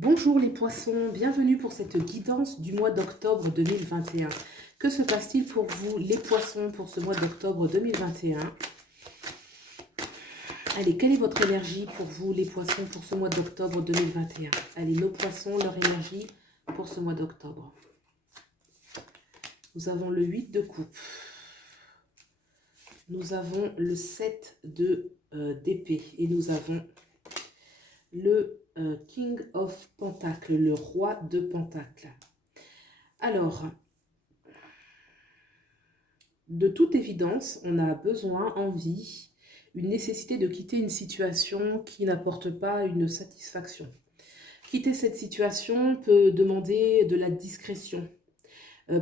Bonjour les poissons, bienvenue pour cette guidance du mois d'octobre 2021. Que se passe-t-il pour vous les poissons pour ce mois d'octobre 2021? Allez, quelle est votre énergie pour vous les poissons pour ce mois d'octobre 2021? Allez, nos poissons, leur énergie pour ce mois d'octobre. Nous avons le 8 de coupe. Nous avons le 7 d'épée et nous avons le King of Pentacles, le roi de Pentacles. Alors, de toute évidence, on a besoin, envie, une nécessité de quitter une situation qui n'apporte pas une satisfaction. Quitter cette situation peut demander de la discrétion.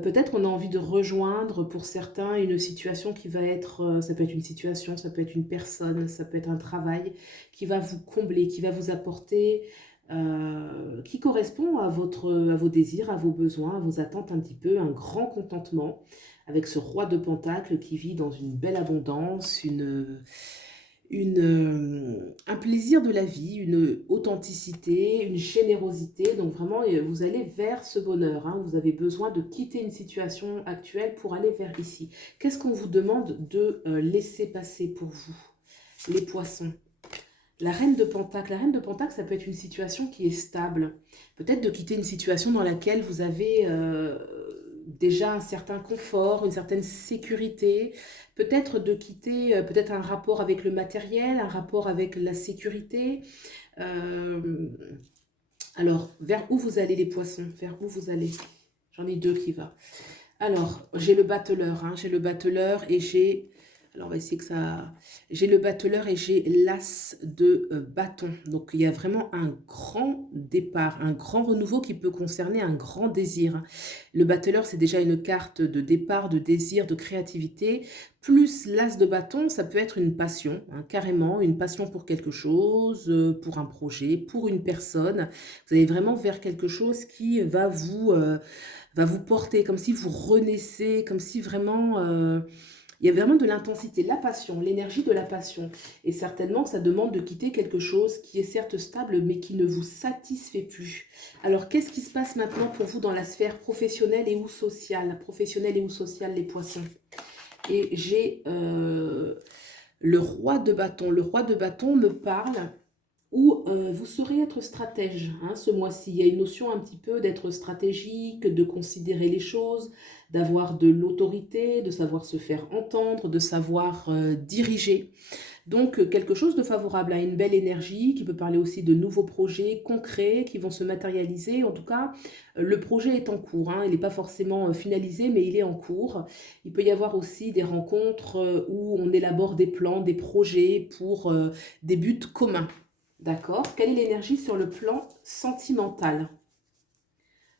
Peut-être on a envie de rejoindre pour certains une situation qui va être, ça peut être une situation, ça peut être une personne, ça peut être un travail qui va vous combler, qui va vous apporter, qui correspond à vos désirs, à vos besoins, à vos attentes un petit peu, un grand contentement avec ce roi de Pentacles qui vit dans une belle abondance, un plaisir de la vie, une authenticité, une générosité. Donc vraiment, vous allez vers ce bonheur, hein. Vous avez besoin de quitter une situation actuelle pour aller vers ici. Qu'est-ce qu'on vous demande de laisser passer pour vous, les poissons? La reine de Pentacle. La reine de Pentacle, ça peut être une situation qui est stable. Peut-être de quitter une situation dans laquelle vous avez déjà un certain confort, une certaine sécurité. Peut-être de quitter peut-être un rapport avec le matériel, un rapport avec la sécurité. Euh, alors, vers où vous allez les poissons? Vers où vous allez? J'en ai deux qui va. Alors, j'ai le battleur, hein, j'ai le battleur et j'ai... Alors, on va essayer que ça... J'ai le battleur et j'ai l'as de bâton. Donc, il y a vraiment un grand départ, un grand renouveau qui peut concerner un grand désir. Le battleur, c'est déjà une carte de départ, de désir, de créativité. Plus l'as de bâton, ça peut être une passion, hein, carrément, une passion pour quelque chose, pour un projet, pour une personne. Vous allez vraiment vers quelque chose qui va vous porter, comme si vous renaissez, comme si vraiment, il y a vraiment de l'intensité, la passion, l'énergie de la passion. Et certainement, ça demande de quitter quelque chose qui est certes stable, mais qui ne vous satisfait plus. Alors, qu'est-ce qui se passe maintenant pour vous dans la sphère professionnelle et ou sociale? Professionnelle et ou sociale, les poissons. Et j'ai le roi de bâton. Le roi de bâton me parle où vous saurez être stratège, hein, ce mois-ci. Il y a une notion un petit peu d'être stratégique, de considérer les choses, d'avoir de l'autorité, de savoir se faire entendre, de savoir diriger. Donc quelque chose de favorable à une belle énergie qui peut parler aussi de nouveaux projets concrets qui vont se matérialiser. En tout cas, le projet est en cours, hein. Il n'est pas forcément finalisé, mais il est en cours. Il peut y avoir aussi des rencontres où on élabore des plans, des projets pour des buts communs. D'accord. Quelle est l'énergie sur le plan sentimental?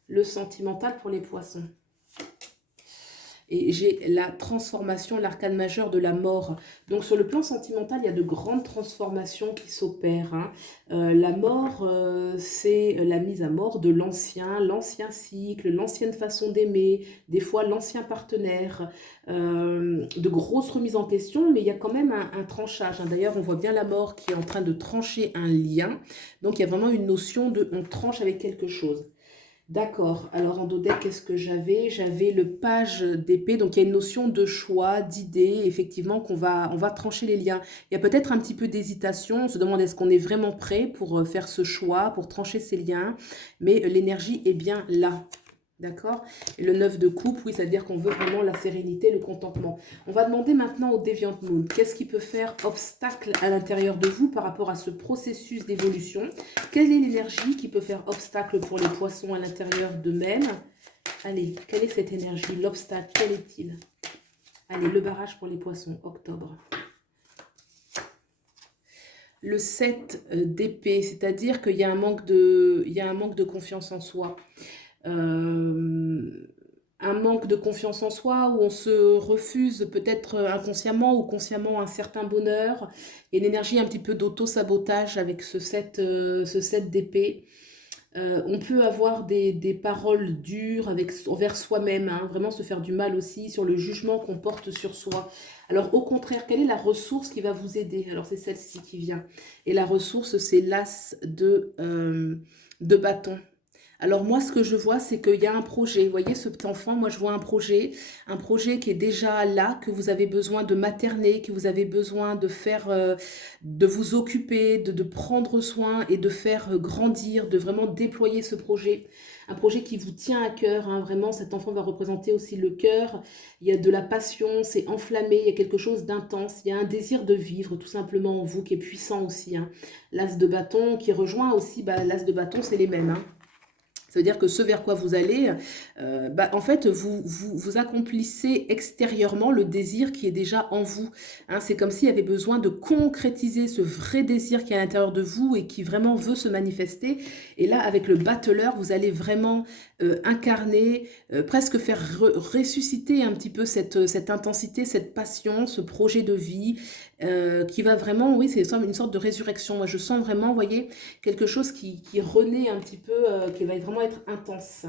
Le sentimental pour les poissons. Et j'ai la transformation, l'arcane majeur de la mort. Donc sur le plan sentimental, il y a de grandes transformations qui s'opèrent, hein. La mort, c'est la mise à mort de l'ancien cycle, l'ancienne façon d'aimer, des fois l'ancien partenaire, de grosses remises en question, mais il y a quand même un tranchage, hein. D'ailleurs, on voit bien la mort qui est en train de trancher un lien. Donc il y a vraiment une notion de on tranche avec quelque chose. D'accord. Alors en dos deck, qu'est-ce que j'avais? J'avais le page d'épée. Donc il y a une notion de choix, d'idée, effectivement, on va trancher les liens. Il y a peut-être un petit peu d'hésitation. On se demande est-ce qu'on est vraiment prêt pour faire ce choix, pour trancher ces liens. Mais l'énergie est bien là. D'accord? Et le 9 de coupe, oui, c'est-à-dire qu'on veut vraiment la sérénité, le contentement. On va demander maintenant au Deviant Moon, qu'est-ce qui peut faire obstacle à l'intérieur de vous par rapport à ce processus d'évolution? Quelle est l'énergie qui peut faire obstacle pour les poissons à l'intérieur d'eux-mêmes? Allez, quelle est cette énergie? L'obstacle, quel est-il? Allez, le barrage pour les poissons, octobre. Le 7 d'épée, c'est-à-dire qu'il y a un manque de confiance en soi. Un manque de confiance en soi, où on se refuse peut-être inconsciemment ou consciemment un certain bonheur. Il y a une énergie un petit peu d'auto-sabotage avec ce 7 d'épée. On peut avoir des paroles dures envers soi-même, hein, vraiment se faire du mal aussi sur le jugement qu'on porte sur soi. Alors au contraire, quelle est la ressource qui va vous aider? Alors c'est celle-ci qui vient. Et la ressource, c'est l'as de bâton. Alors moi, ce que je vois, c'est qu'il y a un projet. Vous voyez, ce petit enfant, moi, je vois un projet qui est déjà là, que vous avez besoin de materner, que vous avez besoin de faire, de vous occuper, de prendre soin et de faire grandir, de vraiment déployer ce projet. Un projet qui vous tient à cœur, hein, vraiment, cet enfant va représenter aussi le cœur. Il y a de la passion, c'est enflammé, il y a quelque chose d'intense, il y a un désir de vivre tout simplement en vous qui est puissant aussi, hein. L'as de bâton qui rejoint aussi, bah, l'as de bâton, c'est les mêmes, hein. Ça veut dire que ce vers quoi vous allez, bah, en fait, vous accomplissez extérieurement le désir qui est déjà en vous, hein. C'est comme s'il y avait besoin de concrétiser ce vrai désir qui est à l'intérieur de vous et qui vraiment veut se manifester. Et là, avec le battleur, vous allez vraiment incarner, presque faire ressusciter un petit peu cette intensité, cette passion, ce projet de vie qui va vraiment, oui, c'est une sorte de résurrection. Moi, je sens vraiment, vous voyez, quelque chose qui renaît un petit peu, qui va vraiment être intense.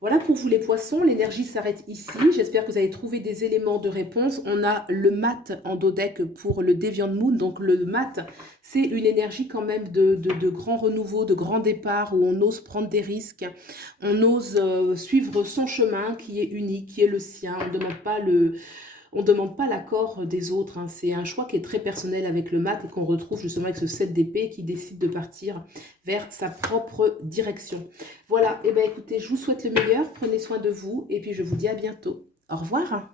Voilà pour vous les poissons, l'énergie s'arrête ici. J'espère que vous avez trouvé des éléments de réponse. On a le mat en dodeck pour le Deviant Moon. Donc le mat, c'est une énergie quand même de grand renouveau, de grand départ, où on ose prendre des risques. On ose suivre son chemin qui est unique, qui est le sien. On ne demande pas l'accord des autres, hein. C'est un choix qui est très personnel avec le mat et qu'on retrouve justement avec ce 7 d'épée qui décide de partir vers sa propre direction. Voilà, et bien écoutez, je vous souhaite le meilleur, prenez soin de vous et puis je vous dis à bientôt. Au revoir.